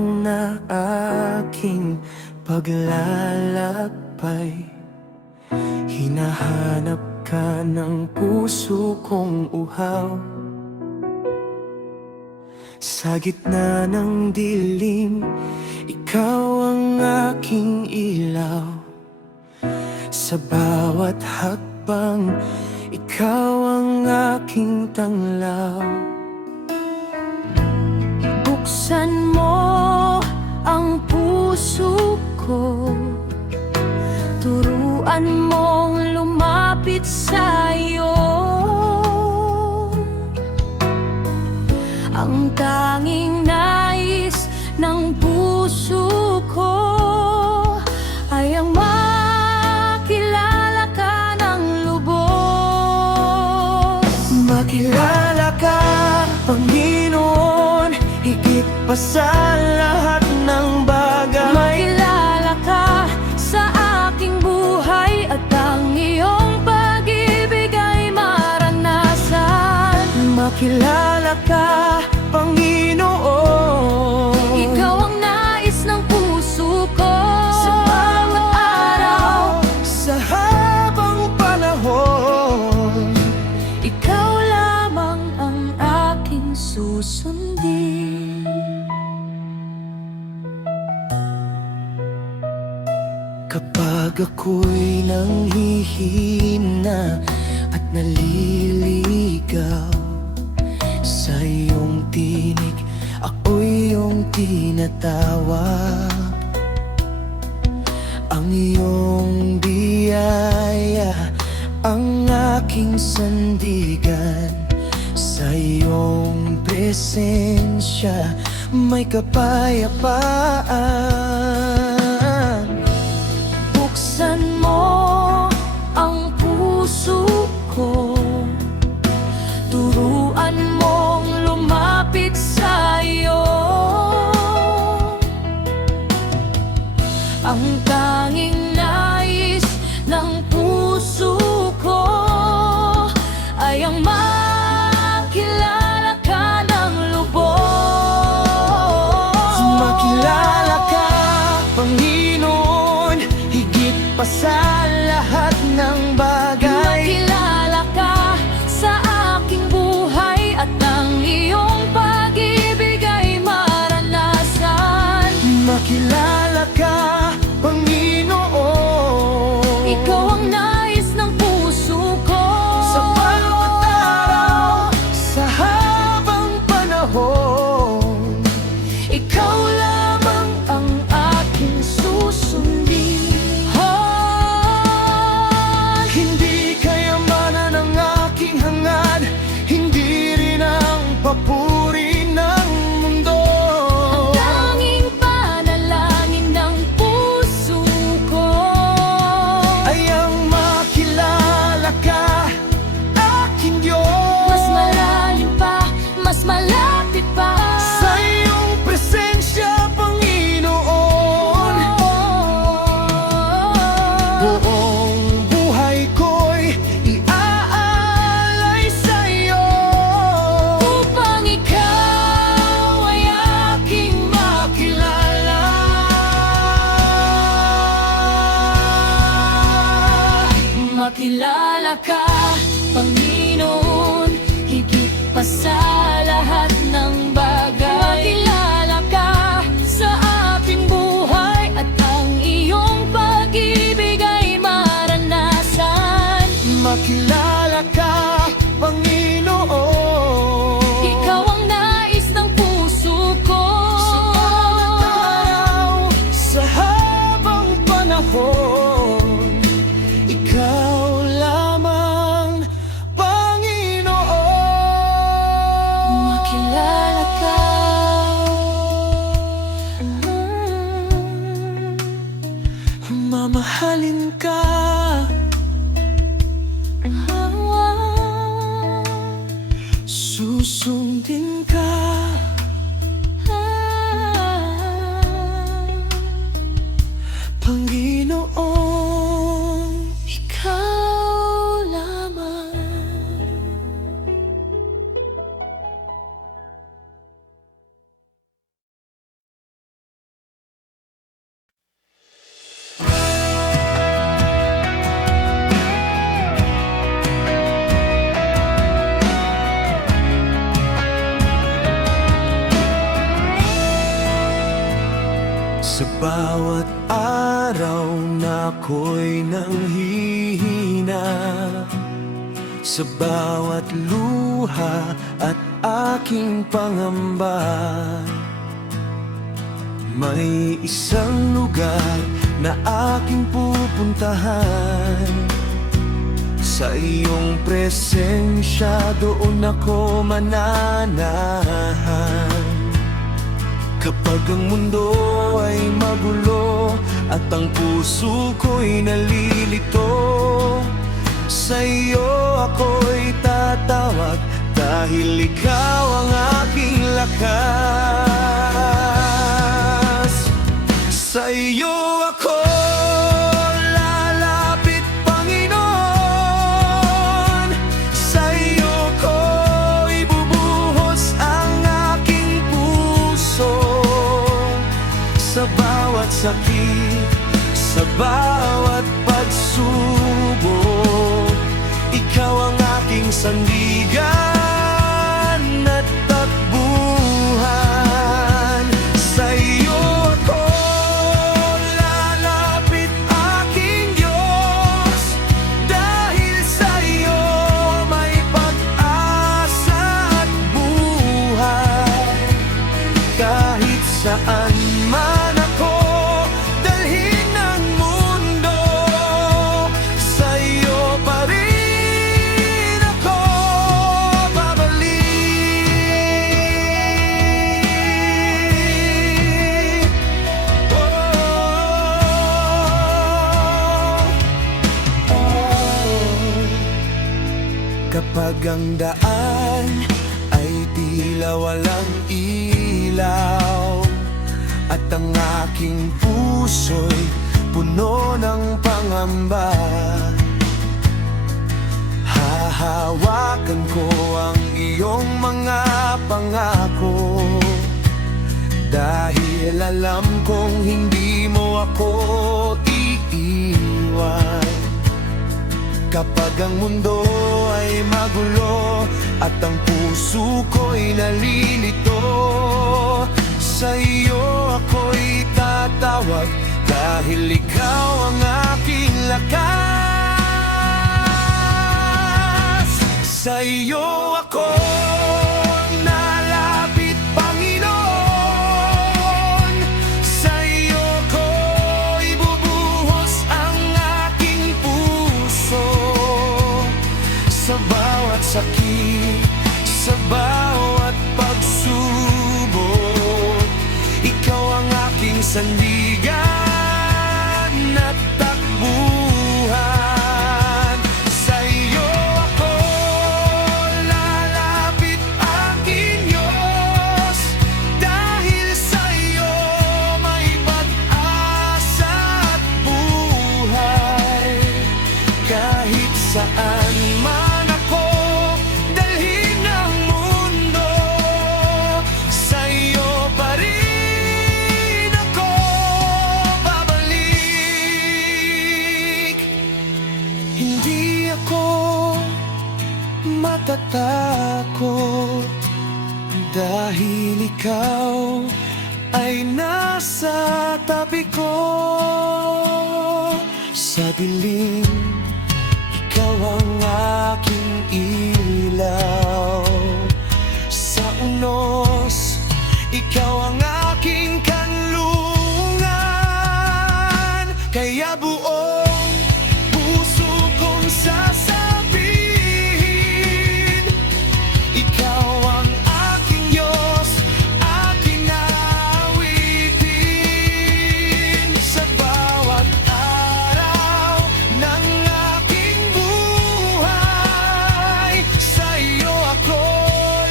panahong na aking paglalakbay, hinahanap ka ng puso kong uhaw. Sa gitna ng dilim, ikaw ang aking ilaw. Sa bawat hakbang, ikaw ang aking tanglaw. Buksan mo ang puso ko, turuan mong lumapit sa'yo. Ang tanging nais ng puso ko ay ang makilala ka ng lubos. Makilala ka, Panginoon, higit pa sa lahat ng bagay. Makilala ka sa aking buhay at ang iyong pag-ibig ay maranasan. Makilala ka, Panginoon, Ikaw ang nais ng puso ko. Sa bawat araw, sa habang panahon, ikaw lamang ang aking susundin. kapag ako'y nanghihina at naliligaw, sa iyong tinig ako'y iyong tinatawag. Ang iyong biyaya ang aking sandigan. Sa iyong presensya may kapayapaan. Buksan mo ang puso ko, turuan mong lumapit sa'yo. Ang tanging nais ng puso ko ay ang makilala ka ng lubos. Makilala ka, Panginoon, higit pa sa lahat ng bagay. Makilala ka sa aking buhay at ang iyong pag-ibig ay maranasan. Makilala ka, Panginoon, Ikaw ang nais ng puso ko. sa bawat araw, sa habang panahon, Ikaw lamang ang aking susundin. hindi kayamanan ang aking hangad, hindi rin ang papuri ng mundo. Ang tanging panalangin ng puso ko Ay ang makilala ka, aking Diyos. mas malalim pa, mas malapit pa Sa iyong presensya, Panginoon, buong buhay ko'y iaalay sa'yo. upang ikaw ay aking makilala. Makilala ka, Panginoon, higit pa sa lahat ng bagay. Makilala ka sa aking buhay at ang iyong pag-ibig ay maranasan. Makilala ka, Panginoon, Ikaw ang nais ng puso ko. sa bawat araw, sa habang panahon, ikaw lamang, Panginoon. Makilala ka. Mamahalin ka, susundin ka. Sa bawat araw na ako'y nanghihina, sa bawat luha at aking pangamba, may isang lugar na aking pupuntahan. Sa iyong presensya doon ako mananahan. Kapag ang mundo ay magulo at ang puso ko'y nalilito, sa iyo ako'y tatawag dahil ikaw ang aking lakas. Sa iyo ako lalapit, Panginoon. Sa iyo ko ibubuhos ang aking puso. Sa bawat sakit, sa bawat pagsubok, ikaw ang aking sandigan at takbuhan. Sa iyo ako lalapit, aking Diyos, dahil sa iyo may pag-asa at buhay. Kahit saan man ako dalhin ng mundo, sa iyo pa rin ako babalik. Kapag ang daan ay tila walang ilaw at ang aking puso'y puno ng pangamba, hahawakan ko ang iyong mga pangako, dahil alam kong hindi mo ako iiwan. Kapag ang mundo ay magulo at ang puso ko'y nalilito, sa iyo ako'y tatawag dahil ikaw ang aking lakas. Sa iyo ako nalapit, Panginoon. Sa iyo ko ibubuhos ang aking puso. Sa bawat sakit, sa bawat pagsubok, ikaw ang aking sandigan at takbuhan. Sa iyo ako lalapit, aking Diyos, dahil sa iyo may pag-asa at buhay. Kahit saan man ako dalhin ng mundo, sa iyo pa rin ako babalik. Hindi ako matatakot dahil ikaw ay nasa tabi ko. Sa dilim, ikaw ang aking ilaw. Sa unos, ikaw ang aking kanlungan. Kaya buong puso kong sasabihin, ikaw ang aking Diyos, aking awitin. Sa bawat araw ng aking buhay, sa iyo ako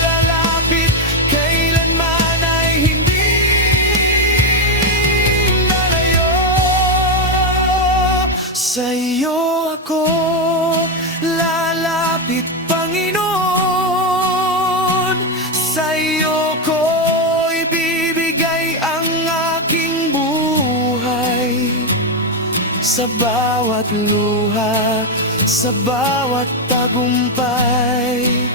lalapit, kailanman ay hindi lalayo. Sa iyo ako lalapit, Panginoon. Sa iyo ko ibibigay ang aking buhay. Sa bawat luha, sa bawat tagumpay,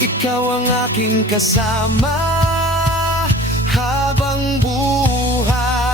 ikaw ang aking kasama habang buhay.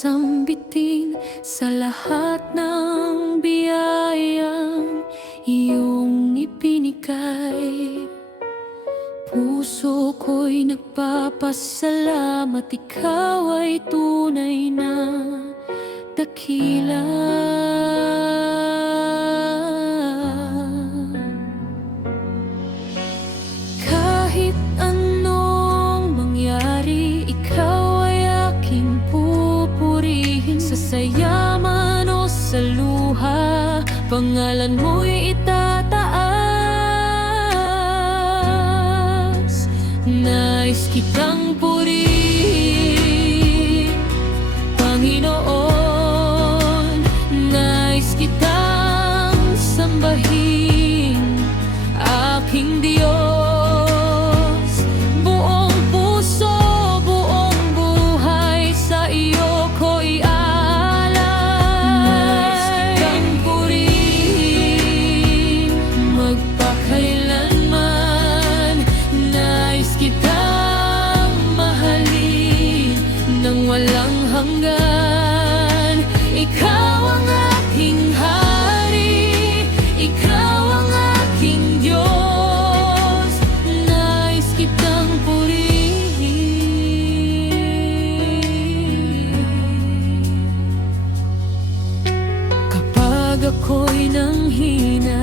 sambitin sa lahat ng biyayang iyong ibinigay. Puso ko'y nagpapasalamat, ikaw ay tunay na dakila. Kahit anong mangyari, ikaw ay aking pupurihin. Sa saya man o sa luha, pangalan mo'y itataas. Nais kitang purihin, Panginoon. Nais kitang sambahin, aking Diyos. Buong puso, buong buhay, sa iyo ko'y aalay. Nais kitang purihin, magpakailanman. Nais kitang mahalin nang walang hanggan. Ikaw ang aking hari, ikaw ang aking Diyos. Nais kitang purihin. Kapag ako'y nanghina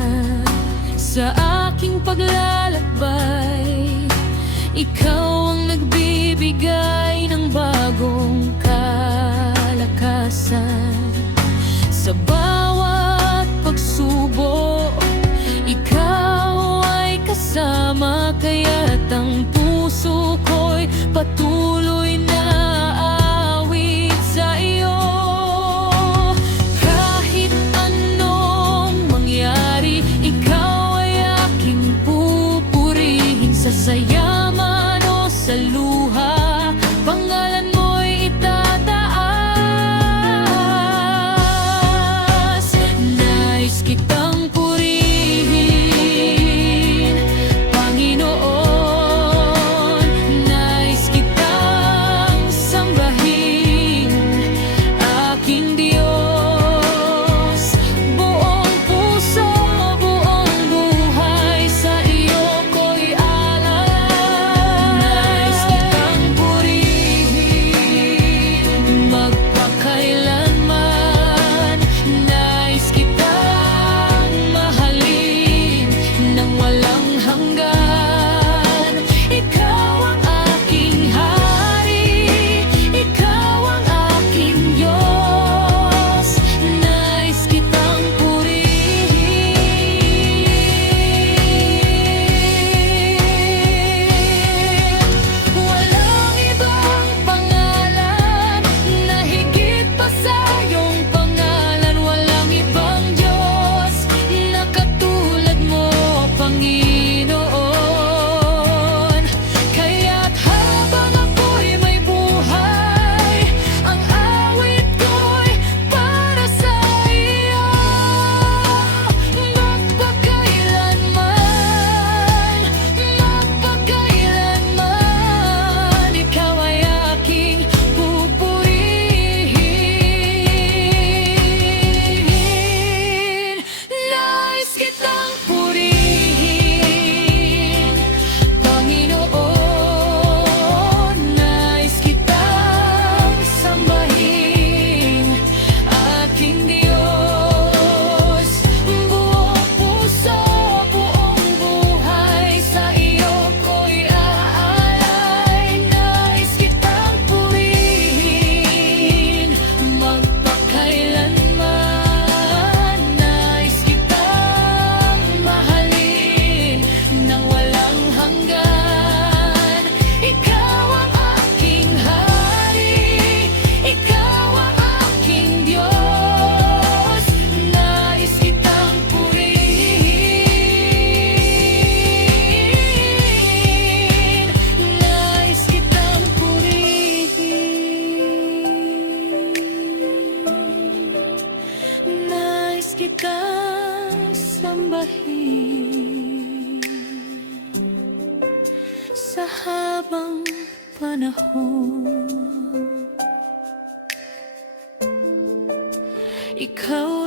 sa aking paglalakbay, ikaw ang nagbibigay ng bagong kalakasan. Sa bawat pagsubok, ikaw ay kasama, kaya't ang puso ko'y patuloy na aawit sa iyo. Kahit anong mangyari, ikaw ay aking pupurihin. Sa saya man o sa luha, pangalan mo'y itataas. Nais kitang purihin, Panginoon. Nais kitang sambahin, aking Diyos. Buong puso, buong buhay, sa iyo ko'y aalay. Nais kitang purihin, magpakailanman. Nais kitang mahalin nang walang hanggan. Ikaw ang aking hari, ikaw ang aking Diyos. Nais kitang purihin. Walang ibang pangalan na higit pa sa iyong pangalan. Walang ibang Diyos na katulad mo, Panginoon. Kaya't habang ako'y may buhay, ang awit ko'y para sa iyo. Magpakailanman, magpakailanman, ikaw ay aking pupurihin. Nais kitang purihin, Panginoon. Nais kitang sambahin, aking Diyos. Buong puso, buong buhay, sa iyo ko'y aalay. Nais kitang purihin, magpakailanman. Nais kitang mahalin nang walang hanggan. Ikaw ang aking hari, ikaw ang aking Diyos. Nais kitang purihin, nais kitang purihin. Nais kitang sambahin sa habang panahon. ikaw